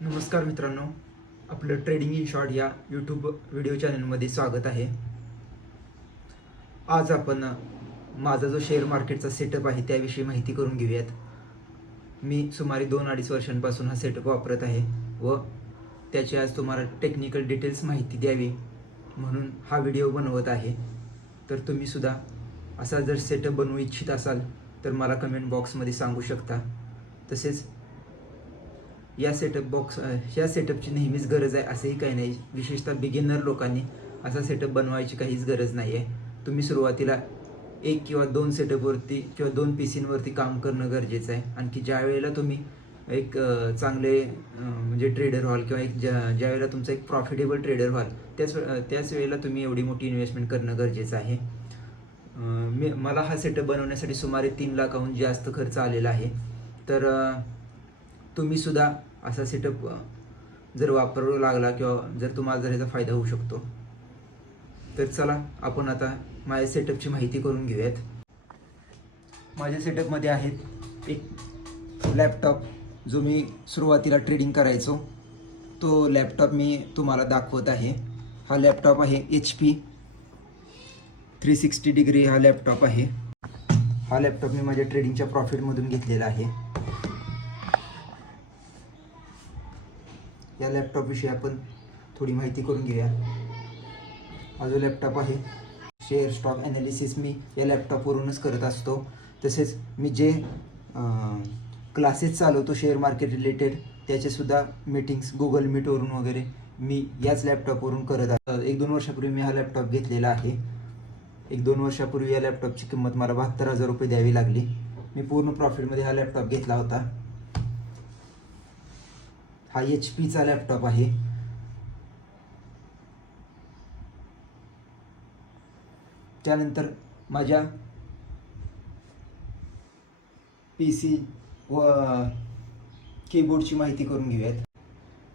नमस्कार मित्रांनो आपलं ट्रेडिंग इन शॉर्ट या यूट्यूब व्हिडिओ चॅनलमध्ये स्वागत आहे. आज आपण माझा जो शेअर मार्केटचा सेटअप आहे त्याविषयी माहिती करून घेऊयात. मी सुमारे दोन अडीच वर्षांपासून हा सेटअप वापरत आहे व त्याची आज तुम्हाला टेक्निकल डिटेल्स माहिती द्यावी म्हणून हा व्हिडिओ बनवत आहे. तर तुम्ही सुद्धा असा जर सेटअप बनवू इच्छित असाल तर मला कमेंट बॉक्समध्ये सांगू शकता. तसेच या सेटअप बॉक्स ह्या सेटअपची नेहमीच गरज आहे असंही काही नाही. विशेषतः बिगिनर लोकांनी असा सेटअप बनवायची काहीच गरज नाही आहे तुम्ही सुरुवातीला एक किंवा दोन सेटअपवरती किंवा दोन पी सींवरती काम करणं गरजेचं आहे. आणखी ज्या वेळेला तुम्ही एक चांगले म्हणजे ट्रेडर व्हाल किंवा एक ज्या ज्या वेळेला तुमचा एक प्रॉफिटेबल ट्रेडर व्हाल त्याच वे- त्याच वेळेला तुम्ही एवढी मोठी इन्व्हेस्टमेंट करणं गरजेचं आहे. मी मला हा सेटअप बनवण्यासाठी सुमारे तीन लाखाहून जास्त खर्च आलेला आहे. तर तुम्हीसुद्धा असा सेटअप जर वापरू लागला किंवा जर तुम्हाला जर याचा फायदा होऊ शकतो. तर चला आपण आता माझ्या सेटअपची माहिती करून घेऊयात. माझ्या सेटअपमध्ये आहेत एक लॅपटॉप जो मी सुरुवातीला ट्रेडिंग करायचो. तो लॅपटॉप मी तुम्हाला दाखवत आहे. हा लॅपटॉप आहे H P three sixty degree हा लॅपटॉप आहे. हा लॅपटॉप मी माझ्या ट्रेडिंगच्या प्रॉफिटमधून घेतलेला आहे. या लॅपटॉपविषयी आपण थोडी माहिती करून घेऊया. हा जो लॅपटॉप आहे शेअर स्टॉक ॲनालिसिस मी या लॅपटॉपवरूनच करत असतो. तसेच मी जे क्लासेस चालवतो शेअर मार्केट रिलेटेड त्याचेसुद्धा मीटिंग्स गुगल मीटवरून वगैरे मी याच लॅपटॉपवरून करत असतो. एक दोन वर्षापूर्वी मी हा लॅपटॉप घेतलेला आहे. एक दोन वर्षापूर्वी या लॅपटॉपची किंमत मला बहात्तर हजार रुपये द्यावी लागली. मी पूर्ण प्रॉफिटमध्ये हा लॅपटॉप घेतला होता. हा एच पीचा लॅपटॉप आहे. त्यानंतर माझ्या पी सी व कीबोर्डची माहिती करून घेऊयात.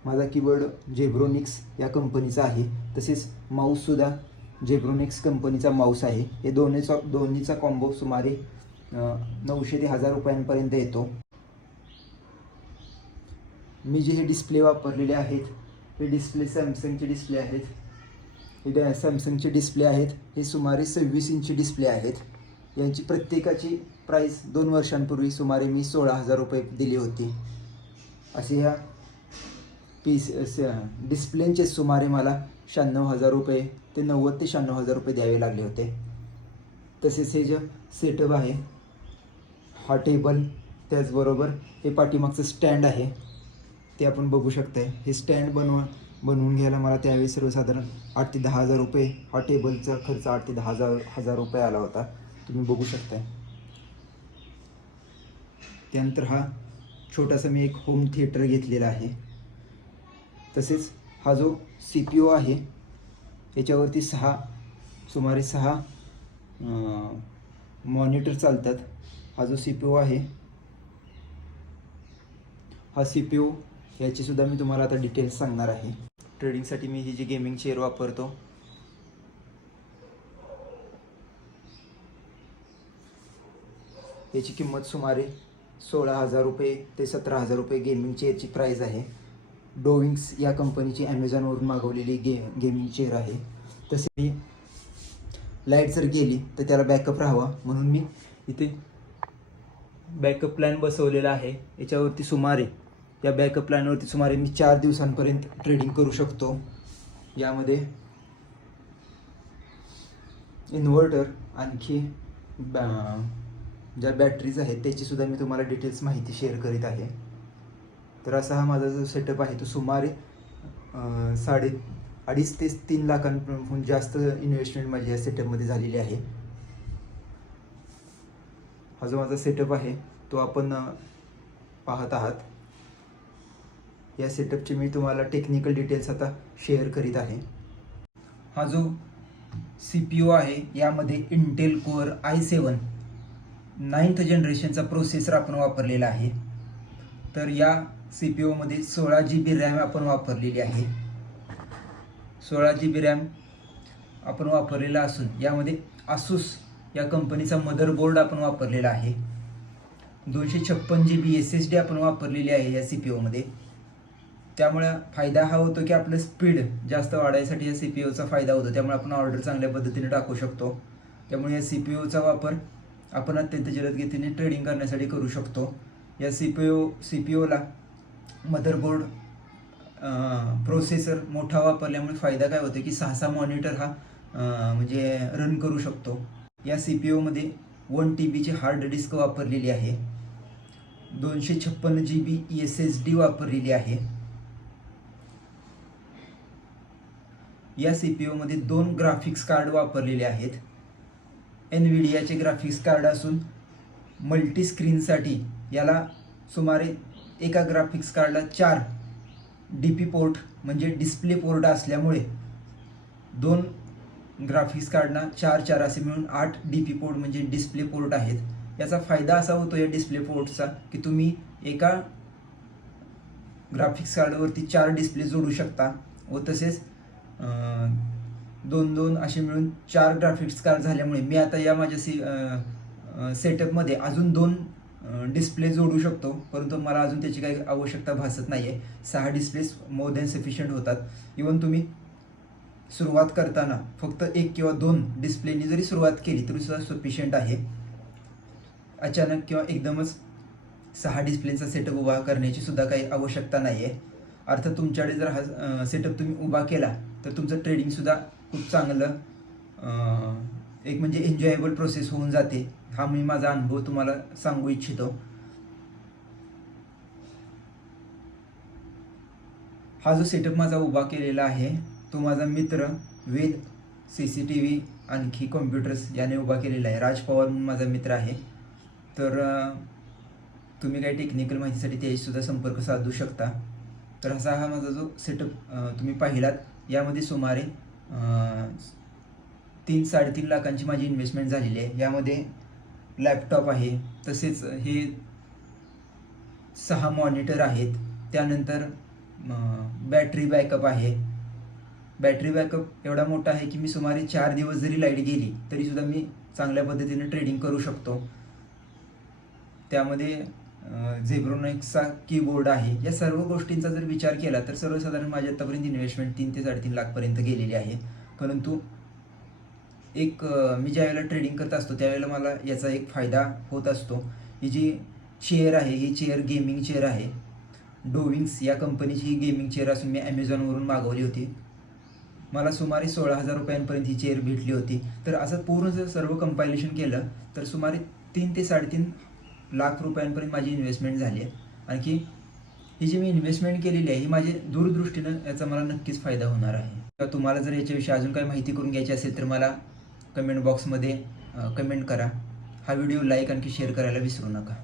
माझा कीबोर्ड जेब्रोनिक्स या कंपनीचा आहे. तसेच माऊससुद्धा जेब्रोनिक्स कंपनीचा माऊस आहे. हे दोन्हीचा दोन्हीचा कॉम्बो सुमारे नऊशे ते हजार रुपयांपर्यंत येतो. मी जे हे डिस्प्ले वापरलेले आहेत हे डिस्प्ले सॅमसंगचे डिस्प्ले आहेत हे डॅ सॅमसंगचे डिस्प्ले आहेत हे सुमारे सव्वीस इंची डिस्प्ले आहेत. यांची प्रत्येकाची प्राईस दोन वर्षांपूर्वी सुमारे मी सोळा हजार रुपये दिली होती. असे ह्या पीस डिस्प्लेंचे सुमारे मला शहाण्णव हजार रुपये ते नव्वद ते शहाण्णव हजार रुपये द्यावे लागले होते. तसेच हे जे सेटअप आहे हा टेबल त्याचबरोबर हे पाठीमागचं स्टँड आहे. ते आपण बघू शकताय हे स्टँड बनवा बनवून घ्यायला मला त्यावेळी सर्वसाधारण आठ ते दहा हजार रुपये हा टेबलचा खर्च आठ ते दहा हजार हजार रुपये आला होता. तुम्ही बघू शकताय. त्यानंतर हा छोटासा मी एक होम थिएटर घेतलेला आहे. तसेच हा जो सी पी ओ आहे याच्यावरती सहा सुमारे सहा मॉनिटर चालतात. हा जो सी पी ओ आहे हा सी पी ओ याचीसुद्धा मी तुम्हाला आता डिटेल्स सांगणार आहे. ट्रेडिंगसाठी मी ही जी गेमिंग चेअर वापरतो याची किंमत सुमारे सोळा हजार रुपये ते सतरा हजार रुपये गेमिंग चेअरची प्राईज आहे. डोविंग्स या कंपनीची ॲमेझॉनवरून मागवलेली गे गेमिंग चेअर आहे. तसे मी लाइट जर गेली तर त्याला बॅकअप राहावा. म्हणून मी इथे बॅकअप प्लॅन बसवलेला आहे. याच्यावरती सुमारे या बॅकअप प्लॅनवरती सुमारे मी चार दिवसांपर्यंत ट्रेडिंग करू शकतो. यामध्ये इन्व्हर्टर आणखी बॅ- ज्या बॅटरीज आहेत त्याचीसुद्धा मी तुम्हाला डिटेल्स माहिती शेअर करीत आहे. तर असा हा माझा जो सेटअप आहे तो सुमारे साडे अडीच ते तीन लाखांहून जास्त इन्व्हेस्टमेंट माझी या सेटअपमध्ये झालेली आहे. हा जो माझा सेटअप आहे तो आपण पाहत आहात. या सेटअपचे मी तुम्हाला टेक्निकल डिटेल्स आता शेअर करीत आहे. हा जो सी पी ओ आहे यामध्ये Intel core i seven ninth जनरेशनचा processor आपण वापरलेला आहे. तर या सी पी ओमध्ये सोळा जी बी रॅम आपण वापरलेली आहे. सोळा जी बी रॅम आपण वापरलेला असून यामध्ये आसूस या कंपनीचा मदरबोर्ड आपण वापरलेला आहे. दोनशे छप्पन G B S S D आपण वापरलेली आहे या सी पी ओमध्ये त्यामुळे फायदा हा होतो की आपलं स्पीड जास्त वाढायसाठी या सी पी यूचा फायदा होतो. त्यामुळे आपण ऑर्डर चांगल्या पद्धतीने टाकू शकतो. त्यामुळे या सी पी यूचा वापर आपण अत्यंत जलदगतीने ट्रेडिंग करण्यासाठी करू शकतो. या C P U C P ओला मदरबोर्ड प्रोसेसर मोठा वापरल्यामुळे फायदा काय होतो की सहा सहा मॉनिटर हा म्हणजे रन करू शकतो. या सी पी ओमध्ये वन टी बीची हार्ड डिस्क वापरलेली आहे. दोनशे छप्पन्न G B S S D वापरलेली आहे. या सी पी यूमध्ये दोन ग्राफिक्स कार्ड वापरलेले आहेत. एनव्हिडियाचे ग्राफिक्स कार्ड असून मल्टी स्क्रीनसाठी याला सुमारे एका ग्राफिक्स कार्डला चार डी पी पोर्ट म्हणजे डिस्प्ले पोर्ट असल्यामुळे दोन ग्राफिक्स कार्डना चार चार असे मिळून आठ डी पी पोर्ट म्हणजे डिस्प्ले पोर्ट आहेत. याचा फायदा असा होतो या डिस्प्ले पोर्टचा की तुम्ही एका ग्राफिक्स कार्डवरती चार डिस्प्ले जोडू शकता व तसेच दोन दोन असे मिळून चार ग्राफिक्स कार्ड झाल्यामुळे मी आता या माझ्या सी सेटअपमध्ये अजून दोन डिस्प्ले जोडू शकतो. परंतु मला अजून त्याची काही आवश्यकता भासत नाही आहे सहा डिस्प्लेस मोर दॅन सफिशियंट होतात. इवन तुम्ही सुरुवात करताना फक्त एक किंवा दोन डिस्प्लेनी जरी सुरुवात केली तरी सुद्धा सफिशियंट आहे. अचानक किंवा एकदमच सहा डिस्प्लेचा सेटअप उभा करण्याची सुद्धा काही आवश्यकता नाही आहे अर्थात तुमच्याकडे जर हा सेटअप तुम्ही उभा केला तर तुमचं ट्रेडिंगसुद्धा खूप चांगलं एक म्हणजे एन्जॉयबल प्रोसेस होऊन जाते. हा मी माझा अनुभव तुम्हाला सांगू इच्छितो. हा जो सेटअप माझा उभा केलेला आहे तो माझा मित्र Ved C C T V आणखी कॉम्प्युटर्स याने उभा केलेला आहे. राज पवार म्हणून माझा मित्र आहे. तर तुम्ही काही टेक्निकल माहितीसाठी त्याच्यासुद्धा संपर्क साधू शकता. तर असा हा माझा जो सेटअप तुम्ही पाहिलात. यामध्ये सुमारे तीन साडेतीन लाखांची माझी इन्व्हेस्टमेंट झालेली आहे. यामध्ये लॅपटॉप आहे तसेच हे सहा मॉनिटर आहेत. त्यानंतर बॅटरी बॅकअप आहे. बॅटरी बॅकअप एवढा मोठा आहे की मी सुमारे चार दिवस जरी लाइट गेली तरीसुद्धा मी चांगल्या पद्धतीने ट्रेडिंग करू शकतो. त्यामध्ये झेब्रोनेक्सचा कीबोर्ड आहे. या सर्व गोष्टींचा जर विचार केला तर सर्वसाधारण माझी आत्तापर्यंत इन्व्हेस्टमेंट तीन ते साडेतीन लाखपर्यंत गेलेली आहे. परंतु एक मी ज्या वेळेला ट्रेडिंग करत असतो त्यावेळेला मला याचा एक फायदा होत असतो. ही जी चेअर आहे ही चेअर गेमिंग चेअर आहे. डोविंग्स या कंपनीची ही गेमिंग चेअर असून मी ॲमेझॉनवरून मागवली होती. मला सुमारे सोळा हजार रुपयांपर्यंत ही चेअर भेटली होती. तर असं पूर्ण जर सर्व कंपायलेशन केलं तर सुमारे तीन ते साडेतीन लाख रुपयांपर्यंत माझी इन्व्हेस्टमेंट झाली आहे. आणखी ही जी मी इन्व्हेस्टमेंट केलेली आहे ही माझी दूरदृष्टीनं याचा मला नक्कीच फायदा होणार आहे. किंवा तुम्हाला जर याच्याविषयी अजून काही माहिती करून घ्यायची असेल तर मला कमेंट बॉक्समध्ये कमेंट करा. हा व्हिडिओ लाईक आणखी शेअर करायला विसरू नका.